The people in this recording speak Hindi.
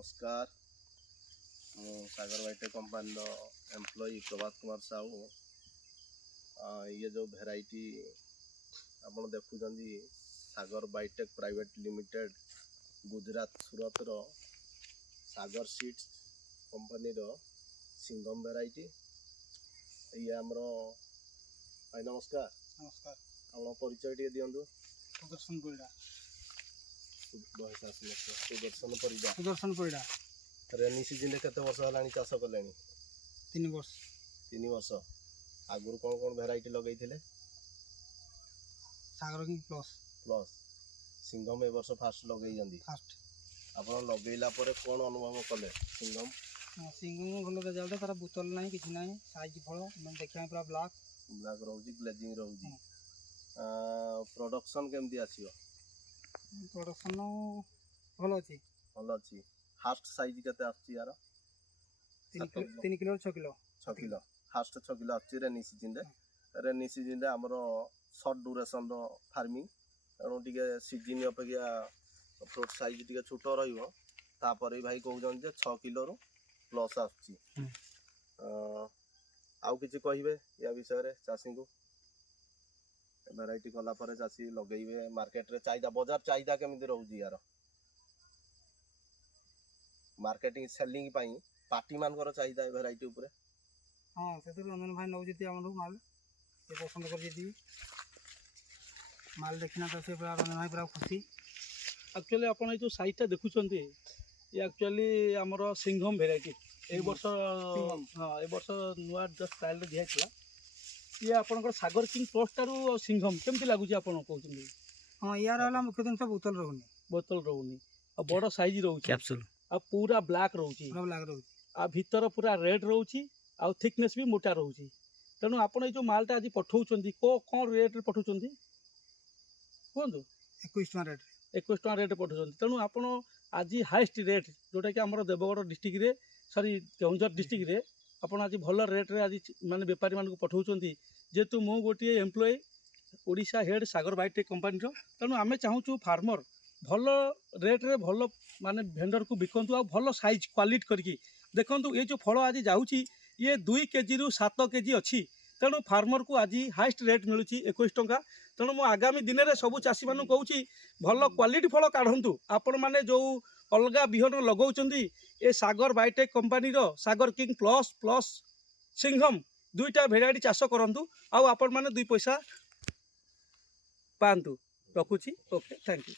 नमस्कार मु सागर biotech company employee Prabhat Kumar Sahu. ये जो भेराइटी आप देखुं सागर biotech private limited Gujarat Surat रो सागर सीड्स कंपनी रो सिंघम भेराइटी ये आमर भाई नमस्कार। नमस्कार आप परिचय टे दिंतु। सुदर्शन परिडा। सुदर्शन परिडा रेनी सीजन केते वर्ष हलानी चाष कले? 3 वर्ष। 3 वर्ष आगुर कौन कौन भेराइटी लगे थे? सागर किंग प्लस प्लस सिंघम ए वर्ष फास्ट लगे फास्ट आप लगेला पर कौन अनुभव कले? सिंघम सिंघम भल रिजल्ट तार बोतल ना कि ना साइज फल मैं देखा पूरा ब्लैक ब्लैक रोजी ग्लेजिंग रोजी प्रोडक्शन केमती आसीयो? प्रोडक्शन भल अच्छी भल अच्छी। फास्ट साइज केते आछी यार? 3 kilo 6 kilo 6 kilo fast 6 kilo आछी रेनी सीजन रे हमर शॉर्ट ड्यूरेशन रो फार्मिंग एणु टिके सीजन अपेक्षा फ्रूट साइज टिके छोट रहिबो तापर भाई कहउजन जे 6 किलो रो प्लस आछी। आउ किछि कहिबे या विषय रे चासी को? भेराइटी कला पर चासी लगेइबे मार्केट रे चाहिदा बाजार चाहिदा केमिति रहउजी यार? मार्केटिंग सेलिंग पाई पार्टी मानकर चाहिदा भेराइटी ऊपर? हाँ से रंजन भाई नौ जी आम माल से पसंद कर माल देखना तो से पूरा रंजन भाई पूरा खुशी। एक्चुअली आपन जो साइटा देखुछंती ये एक्चुअली हमर सिंघम भेराइटी ए वर्ष हां ए वर्ष नुआ जस्ट स्टाइल दिया छला। ये आपनकर सागर किंग प्लस तारु सिंघम केमति लागुची आपन कहउछंती? हाँ यार वाला मुख्य दिन से बोतल रहउनी आ बड़ साइज रहउची कैप्सूल आ पूरा ब्लैक रहउची आ भीतर पूरा रेड रहउची आ थिकनेस भी मोटा रहउची। तेणु आपण जो मालटा आज पठाउछंती को कोन रेट रे पठाउछंती कोन? 21 टका रेट पठाउछंती। तेणु आपण आज हाईएस्ट रेट जोटा कि हमर देवगढ़ डिस्ट्रिक्ट रे सॉरी केउंझर डिस्ट्रिक्ट रे आपण आज भल रेट रे आज माने व्यापारी मान को पठाउछंती। जेतु मो गोटे एम्प्लॉय ओडिशा हेड सागर बायोटेक कंपनी रो। तेणु आमे चाहूछु फार्मर भल रेट रे भल माने भेंडर को बिकंतु आ भल साइज क्वालिटी करके देखंतु। ये जो फल आज जाउची ये 2 केजी रु 7 केजी अच्छी। तेणु फार्मर को आज हाईएस्ट रेट मिलूँ 21 टंका। तेणु मो आगामी दिन में सबू चाषी मान कहूँ भल क्वालिटी फल काढ़ंतु। आपण मैंने जो अलगा बिहन लगौंती ए सागर बायोटेक कंपनी रो सागर किंग प्लस प्लस सिंघम दुईटा भेराइटी चाष करंतु आउ आपण मैंने 2 पैसा पांतु। रखुची ओके थैंक यू।